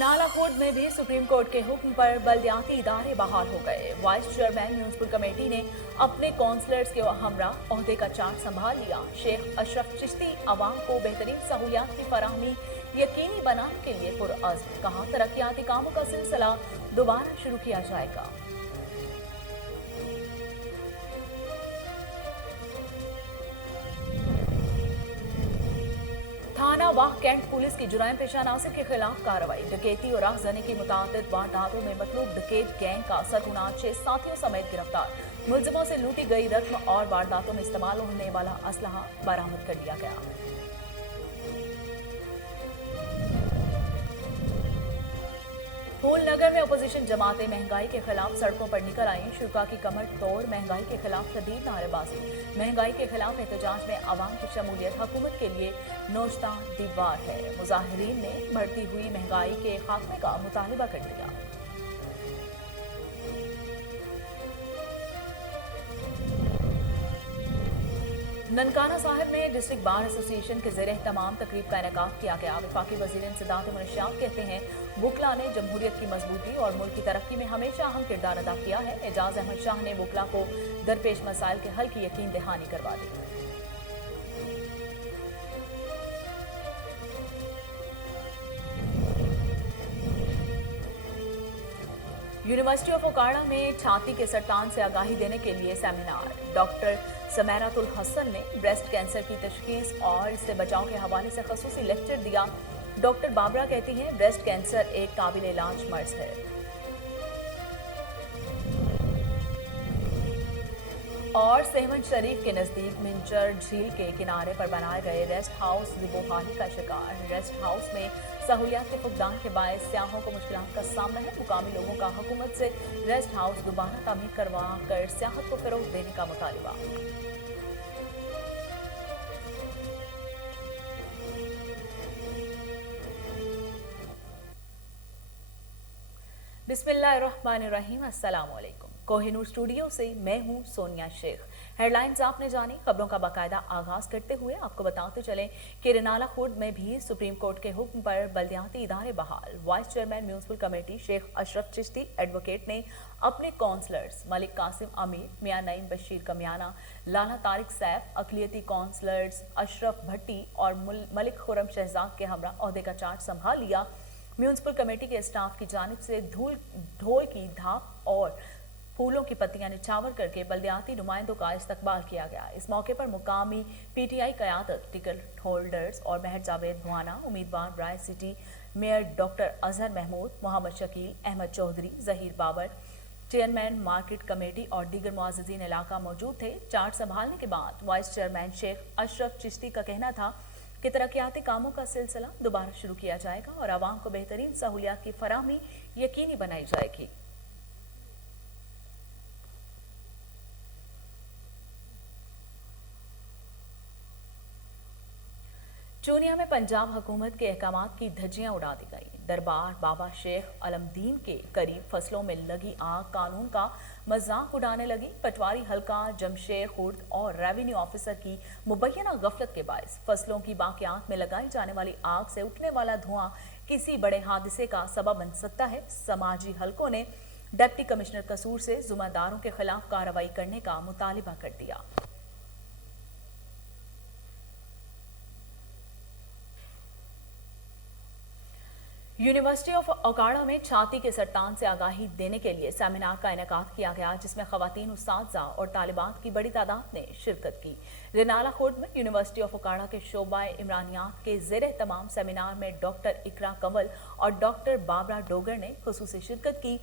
Renala court में भी supreme court के हुक्म पर बल्दियाती इदारे बहाल हो गए। वाइस चेयरमैन म्यूनिसिपल कमेटी ने अपने काउंसलर्स के हमरा ओहदे का चार्ज संभाल लिया। शेख अशरफ चिश्ती अवाम को बेहतरीन सहूलियात की फराहमी यकीनी बनाने के लिए पुरअज़्म, कहा तरक्याती कामों का सिलसिला दोबारा शुरू किया जाएगा। थाना वाह कैंट पुलिस की जुराइम पेशा नासिर के खिलाफ कार्रवाई। डकैती और राहजनी की मुतादिद वारदातों में मतलूब डकैत गैंग का सरगुना 6 साथियों समेत गिरफ्तार। मुलजिमों से लूटी गई रकम और वारदातों में इस्तेमाल होने वाला असलहा बरामद कर लिया गया। फूलनगर में अपोजिशन जमातें महंगाई के खिलाफ सड़कों पर निकल आई। शुरा की कमर तोड़ महंगाई के खिलाफ शदीद नारेबाजी। महंगाई के खिलाफ एहतजाज में आवाम की शमूलियत हुकूमत के लिए नोश्ता दीवार है। मुजाहिरीन ने बढ़ती हुई महंगाई के खात्मे का मुतालबा कर दिया। ननकाना साहिब में डिस्ट्रिक्ट बार एसोसिएशन के ज़ेरे तमाम तकरीब का इनेकाद किया गया। वफाकी वज़ीर इंसदाद मुनशियात कहते हैं वकला ने जमहूरियत की मजबूती और मुल्क की तरक्की में हमेशा अहम किरदार अदा किया है। एजाज अहमद शाह ने वकला को दरपेश मसाइल के हल की यकीन दहानी करवा दी। यूनिवर्सिटी ऑफ ओकाड़ा में छाती के सरतान से आगाही देने के लिए सेमिनार। डॉक्टर सुमैरातुल हसन ने ब्रेस्ट कैंसर की तशखीस और इससे बचाव के हवाले से खसूसी लेक्चर दिया। डॉक्टर बाबरा कहती हैं ब्रेस्ट कैंसर एक काबिल इलाज मर्ज है। और सहवन शरीफ के नजदीक मिंचर झील के किनारे पर बनाए गए रेस्ट हाउस बहाली का शिकार। रेस्ट हाउस में सहूलियात के फुकदान के बायस सियाहों को मुश्किलात का सामना है। मुकामी लोगों का हुकूमत से रेस्ट हाउस दोबारा तामीर करवा कर सियाहत को फरोग देने का मुतालबा। बिस्मिल्लाहिर्रहमानिर्रहीम। अस्सलाम वालेकुम। कोहिनूर स्टूडियो से मैं हूं सोनिया शेख। हेडलाइंस आपने जानी। खबरों का बाकायदा आगाज करते हुए आपको बताते चलें कि रिनाला खुर्द में भी सुप्रीम कोर्ट के हुक्म पर बल्दियाती इदारे बहाल। Vice chairman municipal committee Sheikh Ashraf Chishti advocate ने अपने काउंसलर्स मलिक कासिम अमीर, मियां नईम बशीर कमियाना, लाला तारिक सैफ, अकलियती काउंसलर्स अशरफ भट्टी और मलिक खुरम शहजाद के हमरा ओहदे का चार्ज संभाल लिया। म्यूनिसिपल कमेटी के स्टाफ की जानिब से ढोल की धाप और फूलों की पत्तियां निछावर करके बल्दियाती नुमाइंदों का इस्तकबाल किया गया। इस मौके पर मुकामी पीटीआई क़यादत, टिकट होल्डर्स और महर जावेद भुआना, उम्मीदवार राय city mayor doctor Azhar Mahmood, Mohammad Shakeel, Ahmed Chaudhry, Zaheer Babar, chairman market committee और दीगर मुअज़्ज़िज़ीन इलाका मौजूद थे। चार्ज संभालने के बाद वाइस चेयरमैन शेख अशरफ चिश्ती का कहना था कि तरक्याती कामों का सिलसिला दोबारा शुरू किया जाएगा और आवाम को बेहतरीन सहूलियात की फराहमी यकीनी बनाई जाएगी। चूनिया में पंजाब हुकूमत के अहकामात की धज्जियां उड़ा दी गई। दरबार बाबा शेख अलमदीन के करीब फसलों में लगी आग कानून का मजाक उड़ाने लगी। पटवारी हल्का जमशेद खुर्द और रेवेन्यू ऑफिसर की मुबैना गफलत के बायस फसलों की बाकियात में लगाई जाने वाली आग से उठने वाला धुआं किसी बड़े हादसे का सबब बन सकता है। समाजी हलकों ने डिप्टी कमिश्नर कसूर से जुम्मेदारों के खिलाफ कार्रवाई करने का मुतालिबा कर दिया। यूनिवर्सिटी ऑफ ओकाड़ा में छाती के सरतान से आगाही देने के लिए सेमिनार का इनेकाद किया गया, जिसमें खवातीन उस्ताज़ा और तालिबात की बड़ी तादाद ने शिरकत की। रिनाला खुर्द में यूनिवर्सिटी ऑफ ओकाड़ा के शोबा इमरानियात के ज़ेरे तमाम सेमिनार में डॉक्टर इकरा कंवल और डॉक्टर बाबरा डोगर ने खुसूसी शिरकत की।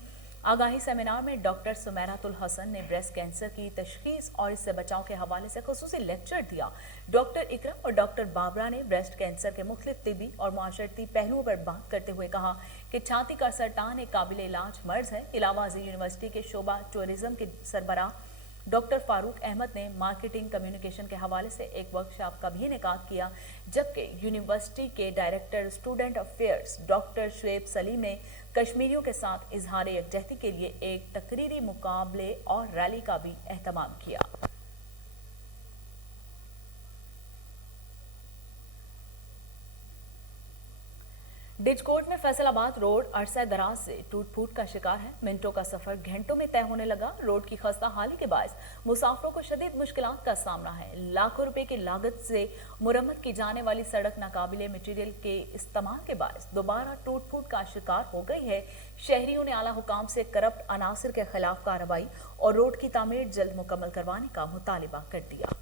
आगाही सेमिनार में डॉक्टर सुमैरातुल हसन ने ब्रेस्ट कैंसर की तशखीस और इससे बचाव के हवाले से खुसूसी लेक्चर दिया। डॉक्टर इकरा और डॉक्टर बाबरा ने ब्रेस्ट कैंसर के मुख्तलिफ तिबी और माशरती पहलुओं पर बात करते हुए कहा कि छाती का सरतान एक काबिल इलाज मर्ज है। इलावा यूनिवर्सिटी के शोबा टूरिज्म के सरबराह डॉक्टर फारूक अहमद ने मार्केटिंग कम्युनिकेशन के हवाले से एक वर्कशॉप का भी इनेकाद किया, जबकि यूनिवर्सिटी के director student affairs doctor Shoaib Salim ने कश्मीरियों के साथ इजहार यकजहती के लिए एक तकरीरी मुकाबले और रैली का भी एहतमाम किया। डिजकोट में फैसलाबाद रोड अरसा दराज से टूट फूट का शिकार है। मिनटों का सफर घंटों में तय होने लगा। रोड की खस्ता हाली के बायस मुसाफिरों को शदीद मुश्किलात का सामना है। लाखों रुपए की लागत से मुरम्मत की जाने वाली सड़क नाकाबिले मटीरियल के इस्तेमाल के बायस दोबारा टूट फूट का शिकार हो गई है। शहरियों ने आला हुकाम से करप्ट अनासिर के खिलाफ कार्रवाई और रोड की तामीर जल्द मुकम्मल करवाने का मुतालिबा कर दिया।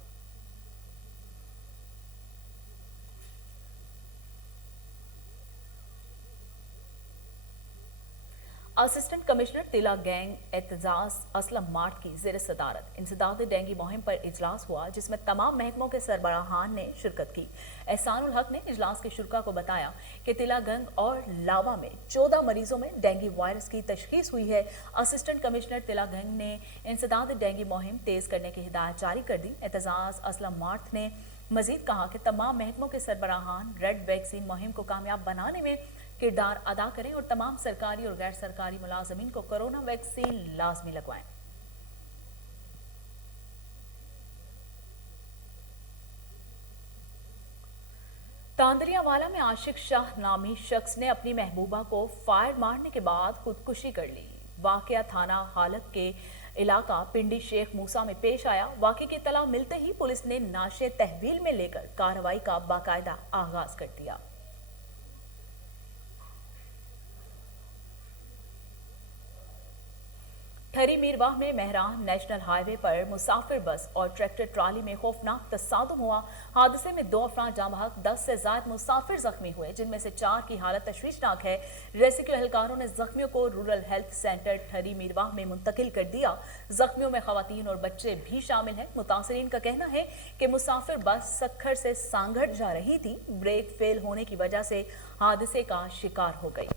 असिस्टेंट कमिश्नर तिला गैंग एतजाज असलम मार्ट की ज़ेर सदारत इंसदाद डेंगू मुहिम पर इजलास हुआ, जिसमें तमाम महकमों के सरबराहान ने शिरकत की। एहसानुल हक ने इजलास के शुरा को बताया कि तिला गंग और लावा में 14 मरीजों में डेंगू वायरस की तशखीस हुई है। असिस्टेंट कमिश्नर तिला गंग ने इंसदाद डेंगू मुहिम तेज करने की हिदायत जारी कर दी। एतजाज असलम मार्ट ने मजीद कहा कि तमाम महकमों के सरबराहान रेड वैक्सीन मुहिम को कामयाब बनाने में किरदार अदा करें और तमाम सरकारी और गैर सरकारी मुलाजमीन को कोरोना वैक्सीन लाजमी लगवाएं। तांदरियावाला में आशिक शाह नामी शख्स ने अपनी महबूबा को फायर मारने के बाद खुदकुशी कर ली। वाकया थाना हालक के इलाका पिंडी शेख मूसा में पेश आया। वाकये की इत्तला मिलते ही पुलिस ने नाशे तहवील में लेकर कार्रवाई का बाकायदा आगाज कर दिया। ठरी मीरवाह में मेहरान नेशनल हाईवे पर मुसाफिर बस और ट्रैक्टर ट्राली में खौफनाक तसादुम हुआ। हादसे में 2 अफराद जाँ बहक, 10 से ज्यादा मुसाफिर जख्मी हुए, जिनमें से 4 की हालत तशवीशनाक है। रेस्क्यू एहलकारों ने जख्मियों को रूरल हेल्थ सेंटर ठरी मीरवाह में मुंतकिल कर दिया। जख्मियों में खवातीन और बच्चे भी शामिल हैं। मुतासरीन का कहना है कि मुसाफिर बस सक्खर से सांगड़ जा रही थी, ब्रेक फेल होने की वजह से हादसे का शिकार हो गई।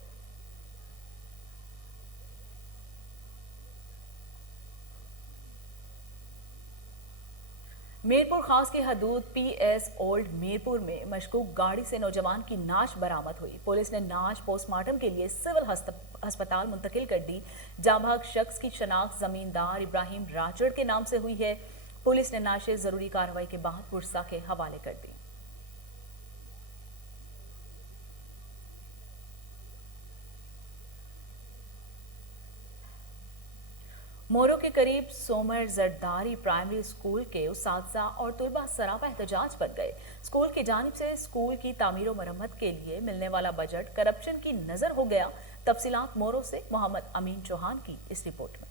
मीरपुर खास की हदूद PS ओल्ड मीरपुर में मशकूक गाड़ी से नौजवान की नाश बरामद हुई। पुलिस ने नाश पोस्टमार्टम के लिए सिविल अस्पताल मुंतकिल कर दी। जांबाग शख्स की शनाख्त जमींदार इब्राहिम राजड़ के नाम से हुई है। पुलिस ने नाशे जरूरी कार्रवाई के बाद पुरसा के हवाले कर दी। मोरो के करीब सोमर जरदारी प्राइमरी स्कूल के उस्तादजा और तुलबा सरापा एहतजाज बन गए। स्कूल की जानिब से स्कूल की तामीर मरम्मत के लिए मिलने वाला बजट करप्शन की नजर हो गया। तफसीलात मोरो से मोहम्मद अमीन चौहान की इस रिपोर्ट में।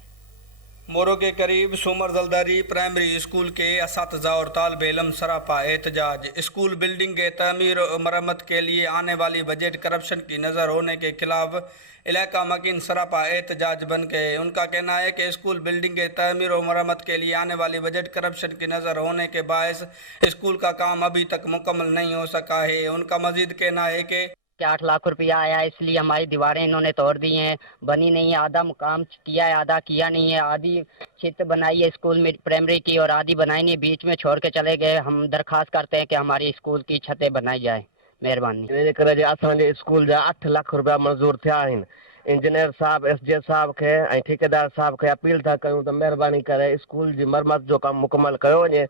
मोरो के करीब सोमर जरदारी प्राइमरी स्कूल के असातिज़ा और तालिब इल्म सरापा एहतजाज। स्कूल बिल्डिंग के तामीर और मरम्मत के लिए आने वाली बजट करप्शन की नज़र होने के खिलाफ इलाका मकीन सरापा एहतजाज बन गए। उनका कहना है कि स्कूल बिल्डिंग के तामीर और मरम्मत के लिए आने वाली बजट करप्शन की नज़र होने के बायस स्कूल का काम अभी तक मुकम्मल नहीं हो सका है। उनका मजीद कहना है कि 8 लाख रुपया आया, इसलिए हमारी दीवारें इन्होंने तोड़ दी हैं, बनी नहीं है। आधा मुकाम किया है, आधा किया नहीं है। आधी छत बनाई है स्कूल में प्राइमरी की और आधी बनाई नहीं, बीच में छोड़ के चले गए। हम दरखास्त करते हैं कि हमारी स्कूल की छतें बनाई जाए, मेहरबानी। असांजे स्कूल जा 8 लाख रुपया मंजूर थिया आहिनि। इंजीनियर साहब SJ साहब खे ऐं ठेकेदार साहब खे अपील था कयूं त महिरबानी करे स्कूल जी मरम्मत जो कमु मुकमल कयो वञे।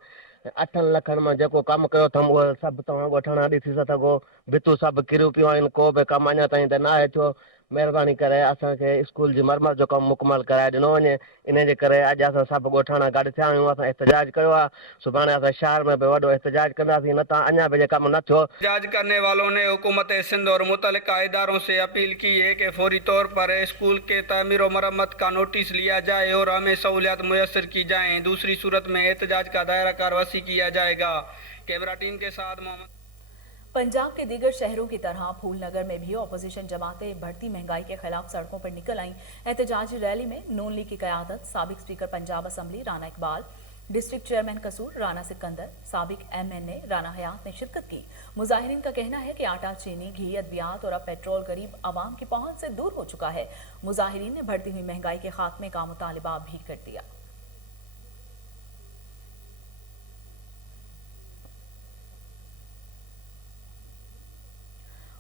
8 लखनि मां जेको कमु कयो अथमि उहो सभु तव्हां ॻोठाणा ॾिसी सघो। भितूं सभु किरियूं पियूं आहिनि, को बि कमु अञा ताईं त न आहे थियो। महिरबानी करे असांखे स्कूल जी मरम्मत जो कमु मुकमल कराए ॾिनो वञे। इन जे करे अॼु असां सभु ॻोठाणा गॾु थिया आहियूं। असां एहतजाज कयो आहे। सुभाणे असां शहर में बि वॾो एहतजाज कंदासीं, न त अञा बि जे कमु न थियो। एहतजाज करने वालों ने हुकूमत सिंध और मुतल्लिका इदारों से अपील की है कि फौरी तौर पर स्कूल के तामीर और मरम्मत का नोटिस लिया जाए और हमें सहूलियात मुयसर की जाएँ। दूसरी सूरत में एहतजाज का दायरा कार वसी किया जाएगा। कैमरा टीम के साथ मोहम्मद। पंजाब के दीगर शहरों की तरह फूलनगर में भी अपोजिशन जमातें बढ़ती महंगाई के खिलाफ सड़कों पर निकल आईं। एहतजाजी रैली में नून लीग की क़यादत साबिक speaker Punjab assembly Rana Iqbal, district chairman कसूर राना सिकंदर, साबिक MNA राना हयात ने शिरकत की। मुजाहिरीन का कहना है कि आटा, चीनी, घी, अद्वियात और अब पेट्रोल गरीब आवाम की पहुंच से दूर हो चुका है। मुजाहिरीन ने बढ़ती हुई महंगाई के खात्मे का मुतालिबा भी कर दिया।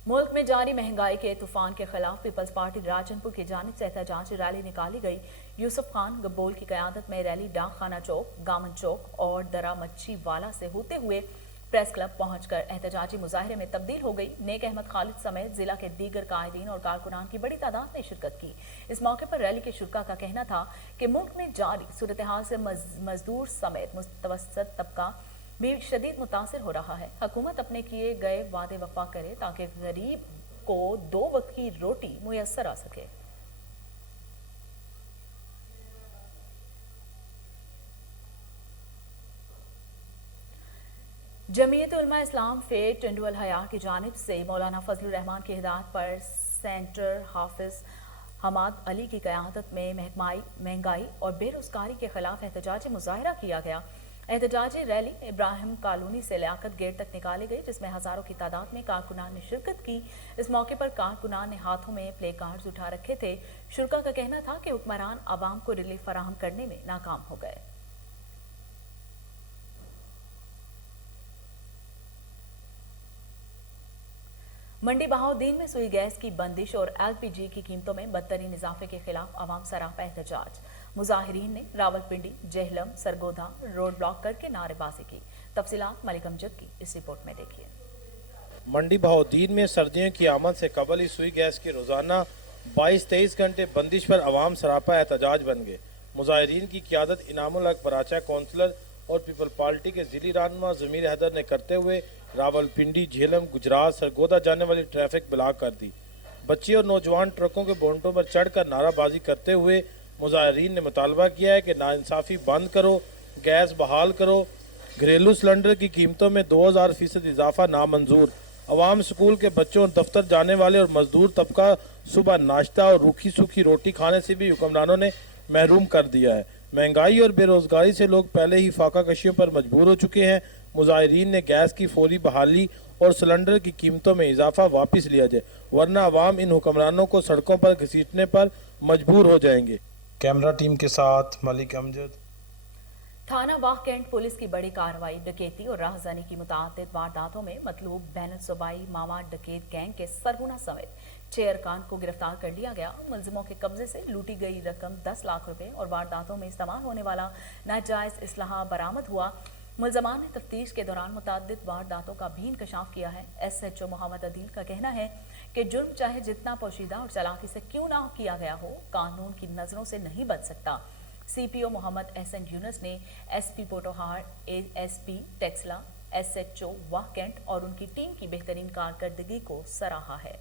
मुल्क में जारी महंगाई के तूफान के खिलाफ पीपल्स पार्टी राजनपुर की जानिब से एहतजाजी रैली निकाली गई। यूसुफ खान गब्बोल की क़यादत में रैली डाक खाना चौक, गामन चौक और दरा मच्छी वाला से होते हुए प्रेस क्लब पहुंचकर एहतजाजी मुजाहरे में तब्दील हो गई। नेक अहमद खालिद समेत जिला के दीगर कायदीन और कारकुनान की बड़ी तादाद ने शिरकत की। इस मौके पर रैली के शुरा का कहना था कि मुल्क में जारी सूरत हाल से मजदूर समेत मुतवस्सत तबका भी शदीद मुतासिर हो रहा है। हुकूमत अपने किए गए वादे वफा करे ताकि गरीब को 2 वक्त की रोटी मुयस्सर आ सके। जमीयत उलमा इस्लाम फे टंडुअल हया की जानिब से मौलाना फजलुर रहमान की हिदायत पर सेंटर हाफिज हमाद अली की क़यादत में महंगाई और बेरोजगारी के खिलाफ एहतजाजी मुजाहरा किया गया। एहतजाजी रैली इब्राहिम कॉलोनी से लियाकत गेट तक निकाली गई, जिसमें हजारों की तादाद में कारकुनान ने शिरकत की। इस मौके पर कारकुनान ने हाथों में प्ले कार्ड्स उठा रखे थे। शुरा का कहना था कि हुक्मरान आवाम को रिलीफ फराहम करने में नाकाम हो गए। मंडी बहाउद्दीन में सुई गैस की बंदिश और LPG की कीमतों में बदतरीन इजाफे के खिलाफ आवाम सरापा एहतजाज। मुजाहिरीन ने रावलपिंडी, जेहलम, सरगोधा रोड ब्लॉक करके नारेबाजी की। तफसीलात मलिक अमजद की इस रिपोर्ट में देखिए। मंडी बहाउद्दीन में सर्दियों की आमद से कबल ही सुई गैस की रोजाना 22-23 घंटे बंदिश पर आवाम सरापा एहतजाज बन गए। मुजाहिरीन की क़यादत इनामुल हक बराचा कौंसलर और पीपल पार्टी के जिली रहनुमा ज़मीर हैदर ने करते हुए रावलपिंडी, झेलम, गुजरात, सरगोदा जाने वाली ट्रैफिक ब्लॉक कर दी। बच्चे और नौजवान ट्रकों के बोनटों पर चढ़कर नाराबाजी करते हुए मुजाहिरीन ने मुतालबा किया है कि नाइंसाफ़ी बंद करो, गैस बहाल करो, घरेलू सिलेंडर की कीमतों में 2000% इजाफा नामंजूर। अवाम स्कूल के बच्चों, दफ्तर जाने वाले और मजदूर तबका सुबह नाश्ता और रूखी सूखी रोटी खाने से भी हुक्मरानों ने महरूम कर दिया है। महंगाई और बेरोजगारी से लोग पहले ही फाका कशियों पर मजबूर हो चुके हैं। मुजाहिरीन ने गैस की फौरी बहाली और सिलेंडर की कीमतों में इजाफा वापस लिया जाए, वरना अवाम इन हुक्मरानों को सड़कों पर घसीटने पर मजबूर हो जाएंगे। कैमरा टीम के साथ मलिक अमजद। थाना बाग कैंट पुलिस की बड़ी कार्रवाई। डकैती और राहज़नी की मुतादिद वारदातों में मतलूब बैनल सूबाई मामा डकैत गैंग के सरगुना समेत 6 अरकान को गिरफ्तार कर लिया गया। मुलजिमों के कब्जे से लूटी गई रकम 10 लाख रुपए और वारदातों में इस्तेमाल होने वाला नाजायज इसलाहा बरामद हुआ। मुलजमान ने तफ्तीश के दौरान मुतादिद वारदातों का भी इंकशाफ किया है। SHO मोहम्मद अदील का कहना है कि जुर्म चाहे जितना पोशीदा और चालाकी से क्यों ना किया गया हो, कानून की नजरों से नहीं बच सकता। CPO मोहम्मद एहसन यूनुस ने SP Potohar, ASP Taxila, SHO वाह कैंट और उनकी टीम की बेहतरीन कारकर्दगी को सराहा है।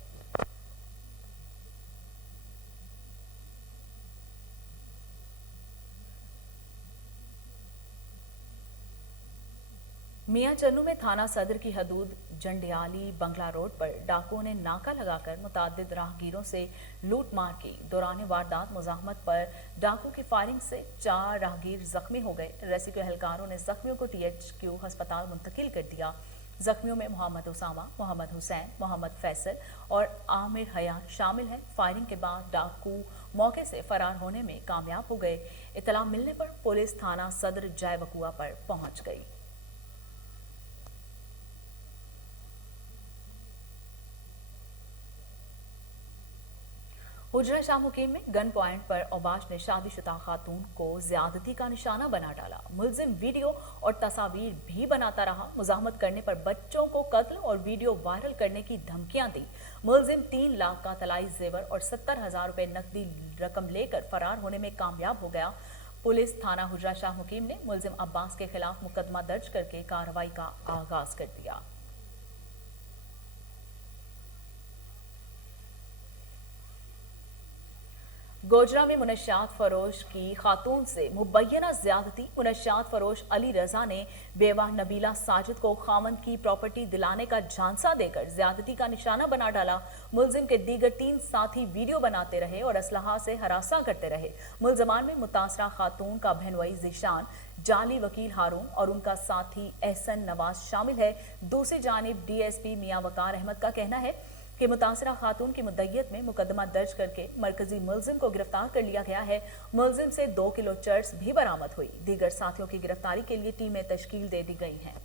मियां चन्नू में थाना सदर की हदूद जंडियाली बंगला रोड पर डाकुओं ने नाका लगाकर मुतादिद राहगीरों से लूट मार की। दौरान वारदात मुजाहमत पर डाकू की फायरिंग से 4 राहगीर जख्मी हो गए। रेस्क्यू एहलकारों ने जख्मियों को THQ अस्पताल मुंतकिल कर दिया। जख्मियों में मोहम्मद उसामा, मोहम्मद हुसैन, मोहम्मद फैसल और आमिर हया शामिल हैं। फायरिंग के बाद डाकू मौके से फरार होने में कामयाब हो गए। इतला मिलने पर पुलिस थाना सदर जय वकुआ पर पहुंच गई। हुजरा शाह मुकीम में गन पॉइंट पर औबाश ने शादीशुदा खातून को ज्यादती का निशाना बना डाला। मुलजिम वीडियो और तस्वीर भी बनाता रहा। मुजाहमत करने पर बच्चों को कत्ल और वीडियो वायरल करने की धमकियां दी। मुलजिम 3 लाख का तलाई जेवर और 70,000 रुपए नकदी रकम लेकर फरार होने में कामयाब हो गया। पुलिस थाना हुजरा शाह मुकीम ने मुलजिम अब्बास के खिलाफ मुकदमा दर्ज करके कार्रवाई का आगाज कर दिया। गोजरा में मुनशियात फरोश की खातून से मुबैना ज्यादती। मुनशियात फरोश अली रजा ने बेवा नबीला साजिद को खामन की प्रॉपर्टी दिलाने का झांसा देकर ज्यादती का निशाना बना डाला। मुलजिम के दीगर 3 साथी वीडियो बनाते रहे और असलहा से हरासा करते रहे। मुलजमान में मुतासरा खातून का बहनोई जीशान, जाली वकील हारून और उनका साथी एहसन नवाज शामिल है। दूसरी जानिब DSP मियां वकार अहमद का कहना है कि मुतासरा खातून की मुद्दत में मुकदमा दर्ज करके मरकजी मुलजिम को गिरफ्तार कर लिया गया है। मुलजिम से 2 किलो चर्स भी बरामद हुई। दीगर साथियों की गिरफ्तारी के लिए टीमें तश्कील दे दी गई हैं।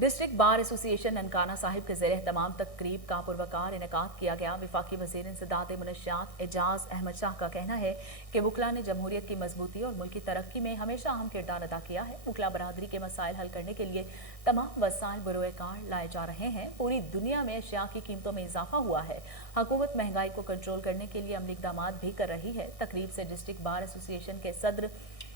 District bar association Nankana Sahib के ज़ेरे तमाम तकरीब का पुरवकार इनेकाद किया गया। वफाकी वज़ीर इंसदाद मुनशियात एजाज अहमद शाह का कहना है कि वकला ने जमहूरियत की मजबूती और मुल्क की तरक्की में हमेशा अहम किरदार अदा किया है। वकला बरादरी के मसाइल हल करने के लिए तमाम वसाइल बरोए कार लाए जा रहे हैं। पूरी दुनिया में अशिया की कीमतों में इजाफा हुआ है। हुकूमत महंगाई को कंट्रोल करने के लिए अमली इक़दाम भी कर रही है। तकरीब से डिस्ट्रिक्ट बार एसोसिएशन के सदर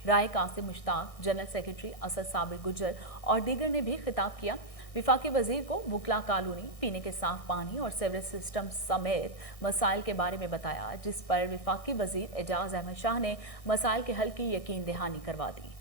राय कासिम मुश्ताक, जनरल सेक्रेटरी असद साबिर गुजर और दीगर ने भी खिताब किया। विफाकी वजीर को वकला कॉलोनी, पीने के साफ पानी और सीवरेज सिस्टम समेत मसाइल के बारे में बताया, जिस पर विफाकी वजीर एजाज अहमद शाह ने मसाइल के हल की यकीन दहानी करवा दी।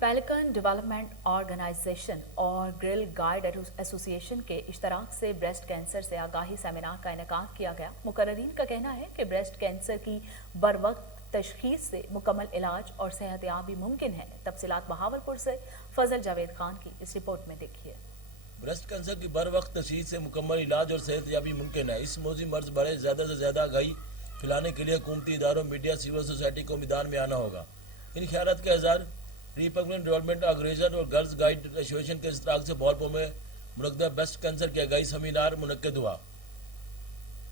पेलिकन डेवलपमेंट ऑर्गेनाइजेशन और ग्रिल गाइड एसोसिएशन के इश्तराक से ब्रेस्ट कैंसर से आगाही सेमिनार का इनेकाद किया गया। मुकर्ररीन का कहना है कि ब्रेस्ट कैंसर की बरवक्त तशखीस से मुकम्मल इलाज और सेहतयाबी मुमकिन है। तफसीलात बहावलपुर से फजल जावेद खान की इस रिपोर्ट में देखिए। ब्रेस्ट कैंसर की बर वक्त तशखीस से मुकम्मल इलाज और सेहतयाबी मुमकिन है। इस मौजी मर्ज बारे ज़्यादा से ज़्यादा आगाही फैलाने के लिए हुकूमती इदारों, मीडिया, सिविल सोसाइटी को मैदान में आना होगा। इन ख्यालात के हजार रिपब्लिकन डेवलपमेंट ऑर्गेनाइजेशन और गर्ल्स गाइड एसोसिएशन के इश्तराक से बॉलपुर में मुनक़दा ब्रेस्ट कैंसर के आगाही सेमिनार मुनक़्क़द हुआ,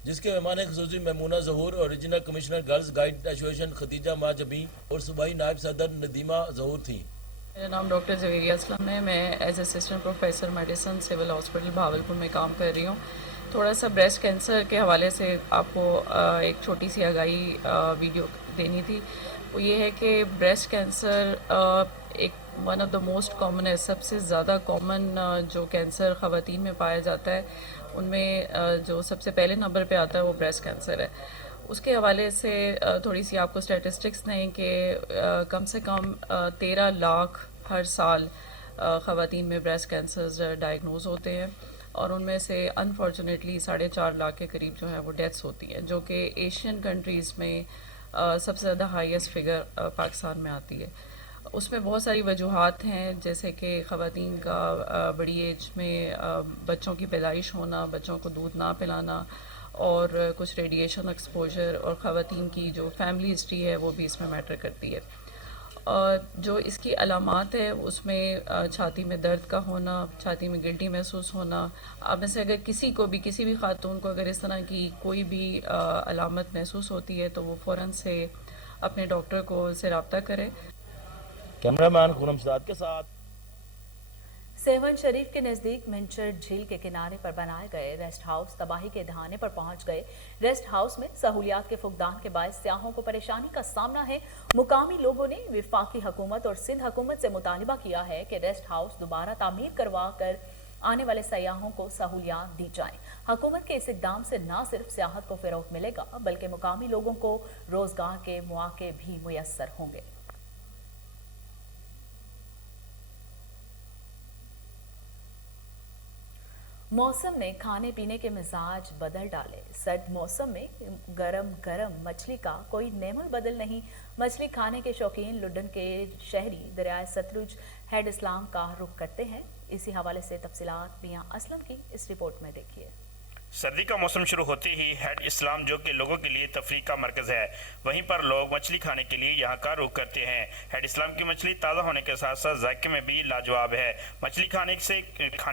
जिसके मेहमान खसूसी मेमूना ज़हूर और regional commissioner girls guide association Khadija Mahjabeen और सूबाई नायब सदर नदीमा ज़हूर थी। मेरा नाम डॉक्टर ज़वेरिया असलम है। मैं as assistant professor medicine civil hospital Bahawalpur में काम कर रही हूँ। थोड़ा सा ब्रेस्ट कैंसर के हवाले से आपको एक छोटी सी आगाही वीडियो देनी थी। वो ये है कि ब्रेस्ट कैंसर एक one of the most common है, सबसे ज़्यादा कॉमन जो कैंसर ख़वातीन में पाया जाता है उनमें जो सबसे पहले नंबर पे आता है वो ब्रेस्ट कैंसर है। उसके हवाले से थोड़ी सी आपको स्टैटिस्टिक्स दें कि कम से कम 13 लाख हर साल ख़वातीन में ब्रेस्ट कैंसर डायग्नोज होते हैं और उनमें से अनफॉर्चुनेटली 4.5 लाख के करीब जो है वो डेथ्स होती हैं, जो कि एशियन कंट्रीज़ में सबसे ज़्यादा हाईएस्ट फिगर पाकिस्तान में आती है। उसमें बहुत सारी वजूहात हैं, जैसे कि ख़वातीन का बड़ी एज में बच्चों की पैदाइश होना, बच्चों को दूध ना पिलाना और कुछ रेडिएशन एक्सपोजर और ख़वातीन की जो फैमिली हिस्ट्री है वो भी इसमें मैटर करती है। जो इसकी अलामात है उसमें छाती में दर्द का होना, छाती में गिल्टी महसूस होना। अब में से अगर किसी भी खातून को अगर इस तरह की कोई भी अलामत महसूस होती है तो वो फ़ौरन से अपने डॉक्टर को से रब्ता करे। कैमरामैन खुरम साद के साथ। सेवन शरीफ के नज़दीक मिंचर झील के किनारे पर बनाए गए रेस्ट हाउस तबाही के दहाने पर पहुंच गए। रेस्ट हाउस में सहूलियात के फुकदान के बायस सियाहों को परेशानी का सामना है। मुकामी लोगों ने वफाकी हुकूमत और सिंध हुकूमत से मुतालिबा किया है कि रेस्ट हाउस दोबारा तामीर करवा कर आने वाले सयाहों को सहूलियात दी जाए। हुकूमत के इस इक़दाम से न सिर्फ सियाहत को फ़रोग़ मिलेगा बल्कि मुकामी लोगों को रोज़गार के मौके भी मुयस्सर होंगे। मौसम ने खाने पीने के मिजाज बदल डाले। सर्द मौसम में गरम गरम मछली का कोई नेमल बदल नहीं। मछली खाने के शौकीन लुडन के शहरी दरियाए सतलुज हेड इस्लाम का रुख करते हैं। इसी हवाले से तफसीलात मियां असलम की इस रिपोर्ट में देखिए। सर्दी का मौसम शुरू होते ही हेड इस्लाम, जो कि लोगों के लिए तफरीह का मरकज़ है, वहीं पर लोग मछली खाने के लिए यहाँ का रुख करते हैं। हेड इस्लाम की मछली ताज़ा होने के साथ साथ जायके में भी लाजवाब है। मछली खाने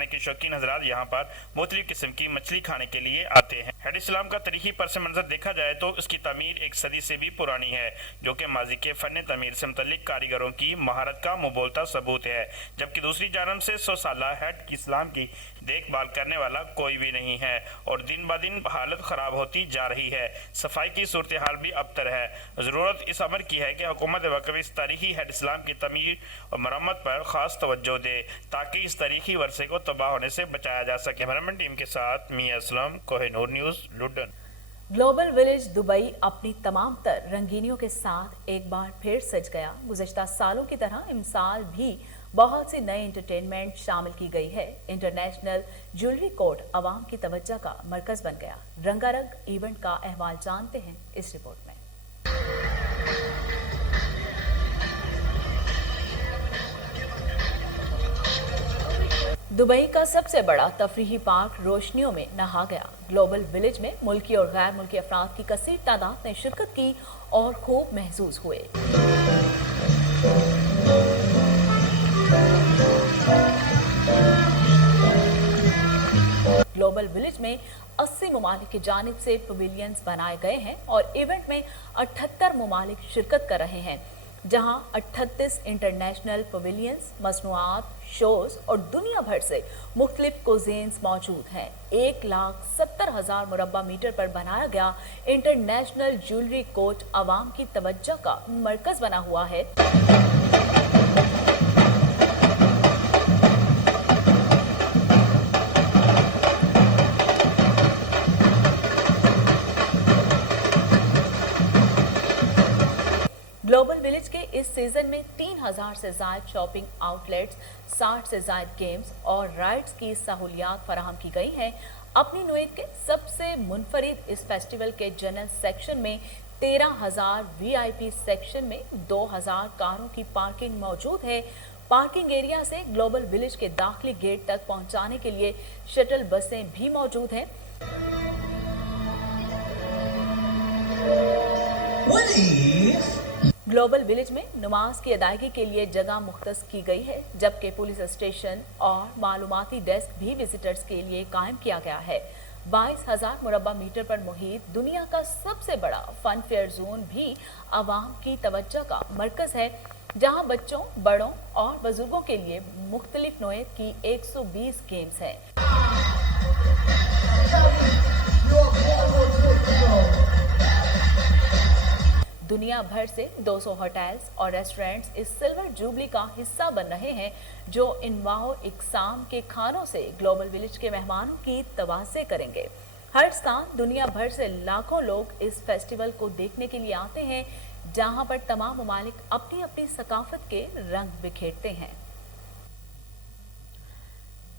के शौकीन हजरात यहाँ पर मुख्तलिफ किस्म की मछली खाने के लिए आते हैं। हेड इस्लाम का तारीखी पस मंजर देखा जाए तो इसकी तमीर 1 सदी से भी पुरानी है, जो कि माजी के फ़न तमीर से मुतल्लिक कारीगरों की महारत का मुबोलता सबूत है। जबकि दूसरी जानब से 100 साला हेड इस्लाम की देखभाल करने वाला कोई भी नहीं है और दिन ब दिन हालत ख़राब होती जा रही है। सफाई की सूरत हाल भी अबतर है। ज़रूरत इस अमर की है कि हुकूमत वक़्त इस तारीखी हेड इस्लाम की तमीर और मरम्मत पर ख़ास तवज्जो दे ताकि इस तारीखी वर्षे को तबाह होने से बचाया जा सके। कैमरामैन टीम के साथ Mian Aslam, Kohinoor news, London. Global village Dubai अपनी तमाम तर रंगीनियों के साथ एक बार फिर सज गया। गुज़श्ता सालों की तरह इस साल भी बहुत सी नई एंटरटेनमेंट शामिल की गई है। इंटरनेशनल ज्वेलरी कोर्ट अवाम की तवज्जो का मरकज बन गया। रंगारंग इवेंट का अहवाल जानते हैं इस रिपोर्ट में। दुबई का सबसे बड़ा तफरीही पार्क रोशनियों में नहा गया। ग्लोबल विलेज में मुल्की और गैर मुल्की अफराद की कसीर तादाद ने शिरकत की और खूब महसूस हुए। ग्लोबल विलेज में 80 ममालिक की जानिब से पवेलियंस बनाए गए हैं और इवेंट में 78 ममालिक शिरकत कर रहे हैं, जहां 38 इंटरनेशनल पवेलियंस, मसनूआत, शोज और दुनिया भर से मुख्तलिफ कोजीन्स मौजूद हैं। 1,70,000 मुरब्बा मीटर पर बनाया गया इंटरनेशनल ज्वेलरी कोर्ट अवाम की तवज्जो का मरकज बना हुआ है। ग्लोबल विलेज के इस सीजन में 3,000 से ज्यादा शॉपिंग आउटलेट्स, 60 से ज्यादा गेम्स और राइड्स की सहूलियात फराहम की गई हैं। अपनी नोयत के सबसे मुनफरिद इस फेस्टिवल के जनरल सेक्शन में 13,000, वीआईपी सेक्शन में 2,000 कारों की पार्किंग मौजूद है। पार्किंग एरिया से ग्लोबल विलेज के दाखिली गेट तक पहुंचाने के लिए शटल बसें भी मौजूद हैं। ग्लोबल विलेज में नमाज की अदायगी के लिए जगह मुख्तस की गई है, जबकि पुलिस स्टेशन और मालूमाती डेस्क भी विजिटर्स के लिए कायम किया गया है। 22,000 मुरब्बा मीटर पर मुहित दुनिया का सबसे बड़ा फन फेयर जोन भी अवाम की तवज्जो का मरकज है, जहां बच्चों, बड़ों और बुजुर्गों के लिए मुख्तलिफ नोयत की 120 गेम्स हैं। दुनिया भर से 200 होटल्स और रेस्टोरेंट्स इस सिल्वर जुबली का हिस्सा बन रहे हैं, जो इनवाओ इकसाम के खानों से ग्लोबल विलेज के मेहमानों की तवाज़े करेंगे। हर स्थान दुनिया भर से लाखों लोग इस फेस्टिवल को देखने के लिए आते हैं, जहां पर तमाम ममालिक अपनी अपनी सकाफत के रंग बिखेरते हैं।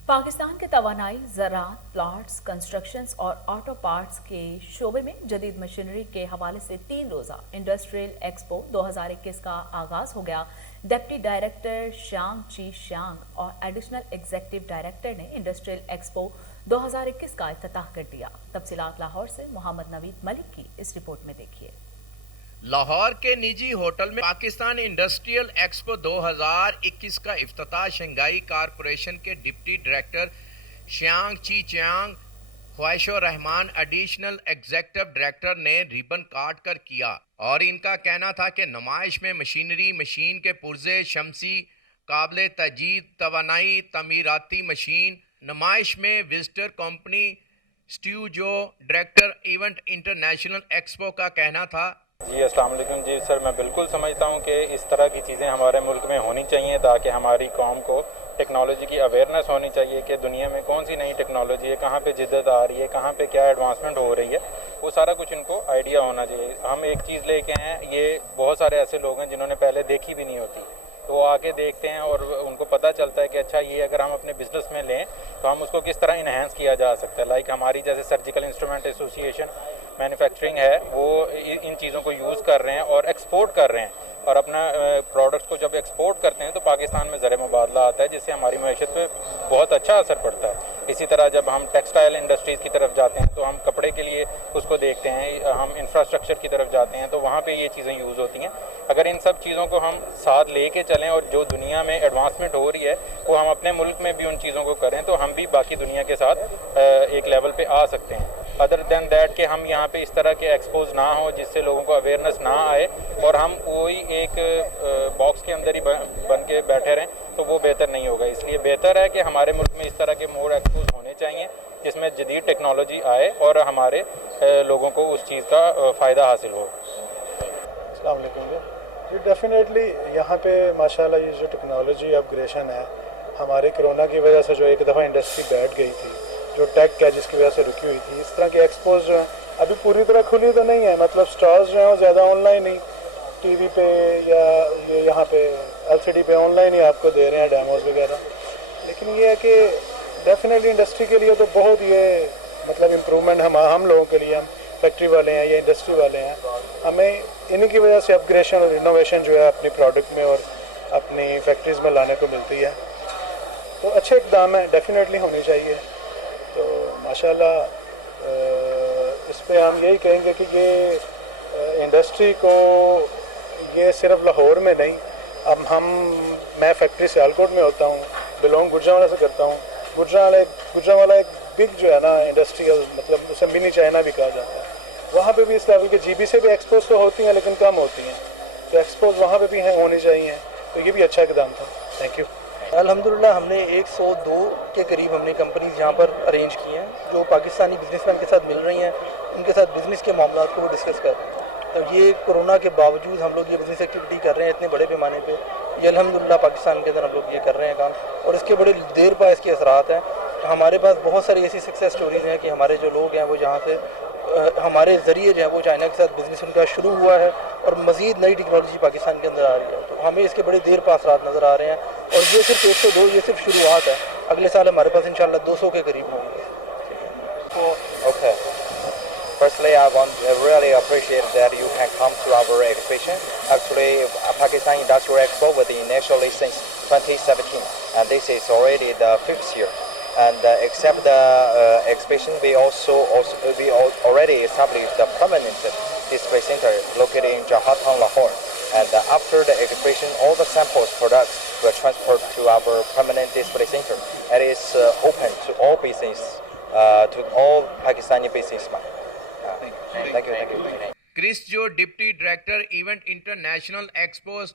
पाकिस्तान के तवानाई, ज़राअत, प्लाट्स, कंस्ट्रक्शंस और ऑटो पार्ट्स के शोबे में जदीद मशीनरी के हवाले से 3 रोज़ा इंडस्ट्रियल एक्सपो 2021 का आगाज़ हो गया। डिप्टी डायरेक्टर शांग ची शांग और एडिशनल एग्जीक्यूटिव डायरेक्टर ने इंडस्ट्रियल एक्सपो 2021 का इफ्तिताह कर दिया। तफसीलात लाहौर से मोहम्मद नवीद मलिक की इस रिपोर्ट में देखिए। लाहौर के निजी होटल में पाकिस्तान इंडस्ट्रियल एक्सपो 2021 का इफ्तिताह शंघाई कारपोरेशन के डिप्टी डायरेक्टर शांग ची चांग ख्वाहिशों रहमान एडिशनल एग्जीक्यूटिव डायरेक्टर ने रिबन काट कर किया और इनका कहना था कि नुमाइश में मशीनरी, मशीन के पुर्जे, शमसी, काबिल तजीद तवानाई, तमीराती मशीन। नुमाइश में विजिटर कंपनी स्ट्यू जो डायरेक्टर इवेंट इंटरनेशनल एक्सपो का कहना था। जी अस्सलाम वालेकुम। जी सर, मैं बिल्कुल समझता हूँ कि इस तरह की चीज़ें हमारे मुल्क में होनी चाहिए ताकि हमारी कौम को टेक्नोलॉजी की अवेयरनेस होनी चाहिए कि दुनिया में कौन सी नई टेक्नोलॉजी है, कहाँ पे जिद्दत आ रही है, कहाँ पे क्या एडवांसमेंट हो रही है, वो सारा कुछ इनको आइडिया होना चाहिए। हम एक चीज़ लेके हैं, ये बहुत सारे ऐसे लोग हैं जिन्होंने पहले देखी भी नहीं होती, तो वो आके देखते हैं और उनको पता चलता है कि अच्छा ये अगर हम अपने बिज़नेस में लें तो हम उसको किस तरह इन्हेंस किया जा सकता है। लाइक हमारी जैसे सर्जिकल इंस्ट्रूमेंट एसोसिएशन मैन्युफैक्चरिंग है, वो इन चीज़ों को यूज़ कर रहे हैं और एक्सपोर्ट कर रहे हैं, और अपना प्रोडक्ट्स को जब एक्सपोर्ट करते हैं तो पाकिस्तान में ज़र मुबादला आता है, जिससे हमारी मैशत पे बहुत अच्छा असर पड़ता है। इसी तरह जब हम टेक्सटाइल इंडस्ट्रीज़ की तरफ जाते हैं तो हम कपड़े के लिए उसको देखते हैं, हम इंफ्रास्ट्रक्चर की तरफ जाते हैं तो वहाँ पे ये चीज़ें यूज़ होती हैं। अगर इन सब चीज़ों को हम साथ लेके चलें और जो दुनिया में एडवांसमेंट हो रही है वो हम अपने मुल्क में भी उन चीज़ों को करें तो हम भी बाकी दुनिया के साथ एक लेवल पे आ सकते हैं। अदर देन दैट कि हम यहाँ पे इस तरह के एक्सपोज ना हो जिससे लोगों को अवेयरनेस ना आए और हम वही एक बॉक्स के अंदर ही बन के बैठे रहें, तो वो बेहतर नहीं होगा। इसलिए बेहतर है कि हमारे मुल्क में इस तरह के मोर एक्सपोज होने चाहिए जिसमें जदीद टेक्नोलॉजी आए और हमारे लोगों को उस चीज़ का फ़ायदा हासिल हो। अस्सलाम वालेकुम जी, डेफिनेटली यहाँ पे माशाल्लाह ये जो टेक्नोलॉजी अपग्रेशन है, हमारे कोरोना की वजह से जो एक दफ़ा इंडस्ट्री बैठ गई थी, जो टेक है जिसकी वजह से रुकी हुई थी, इस तरह के एक्सपोज जो हैं अभी पूरी तरह खुली तो नहीं है, मतलब स्टॉल्स जो हैं वो ज़्यादा ऑनलाइन ही टीवी पे या ये यहाँ पे एलसीडी पे ऑनलाइन ही आपको दे रहे हैं डेमोज वगैरह। लेकिन ये है कि डेफिनेटली इंडस्ट्री के लिए तो बहुत ये मतलब इम्प्रूवमेंट हम लोगों के लिए, हम फैक्ट्री वाले हैं या इंडस्ट्री वाले हैं, हमें इन्हीं की वजह से अपग्रेशन और इनोवेशन जो है अपनी प्रोडक्ट में और अपनी फैक्ट्रीज़ में लाने को मिलती है। تو اچھے اقدام ہیں, ڈیفینیٹلی ہونی چاہیے. تو ماشاءاللہ اس پہ ہم یہی کہیں گے کہ یہ انڈسٹری کو یہ صرف لاہور میں نہیں, اب میں فیکٹری سیالکوٹ میں ہوتا ہوں, بلونگ گجرانوالہ سے کرتا ہوں. گجرانوالہ ایک بگ جو ہے نا انڈسٹریل, مطلب اسے منی چائنا بھی کہا جاتا ہے. وہاں پہ بھی اس لیول کے جی بی سے بھی ایکسپوز تو ہوتی ہیں لیکن کم ہوتی ہیں, تو ایکسپوز وہاں پہ بھی ہونی چاہیے. تو یہ بھی اچھا اقدام تھا. Thank you. الحمدللہ ہم نے 102 کے قریب ہم نے کمپنیز یہاں پر ارینج کی ہیں جو پاکستانی بزنس مین کے ساتھ مل رہی ہیں, ان کے ساتھ بزنس کے معاملات کو وہ ڈسکس کر رہے ہیں. تو یہ کورونا کے باوجود ہم لوگ یہ بزنس ایکٹیویٹی کر رہے ہیں اتنے بڑے پیمانے پہ. یہ الحمدللہ پاکستان کے اندر ہم لوگ یہ کر رہے ہیں کام, اور اس کے بڑے دیر پا اس کے اثرات ہیں. ہمارے پاس بہت ساری ایسی سکسیس سٹوریز ہیں کہ ہمارے جو لوگ ہیں وہ جہاں سے ہمارے ذریعے جو ہے وہ چائنا کے ساتھ بزنس ان کا شروع ہوا ہے, اور مزید نئی ٹیکنالوجی پاکستان کے اندر آ رہی ہے. تو ہمیں اس کے بڑے دیر پا اثرات نظر آ رہے ہیں, اور یہ صرف 102 یہ صرف شروعات ہے. اگلے سال ہمارے پاس انشاءاللہ 200 کے قریب ہوں گے. Okay. Firstly, I really appreciate that you can come to our exhibition. Actually, Pakistan Industrial Expo was initially since 2017, and this is already the 5th year. And except the exhibition, we already established the permanent display center located in Jahatan, Lahore. And after the exhibition, all the samples products were transferred to our permanent display center. It is open to all business, to all Pakistani businessmen. Thank you. Chris जो deputy director event international expo,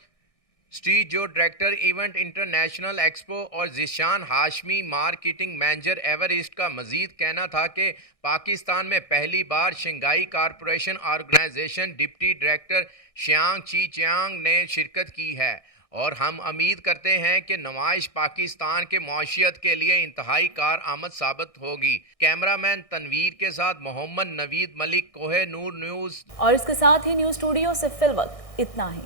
Steve जो director event international expo और Zeeshan Hashmi marketing manager Everest का मजीद कहना था कि पाकिस्तान में पहली बार Shanghai corporation organisation deputy director Xiang Qi Jiang ने शिरकत की है, और हम उम्मीद करते हैं कि नुमाइश पाकिस्तान के मौशियत के लिए इंतहाई कार आमद साबित होगी. कैमरामैन तनवीर के साथ मोहम्मद नवीद मलिक, कोहिनूर न्यूज़. और इसके साथ ही न्यूज़ स्टूडियो से फिल वक्त इतना ही.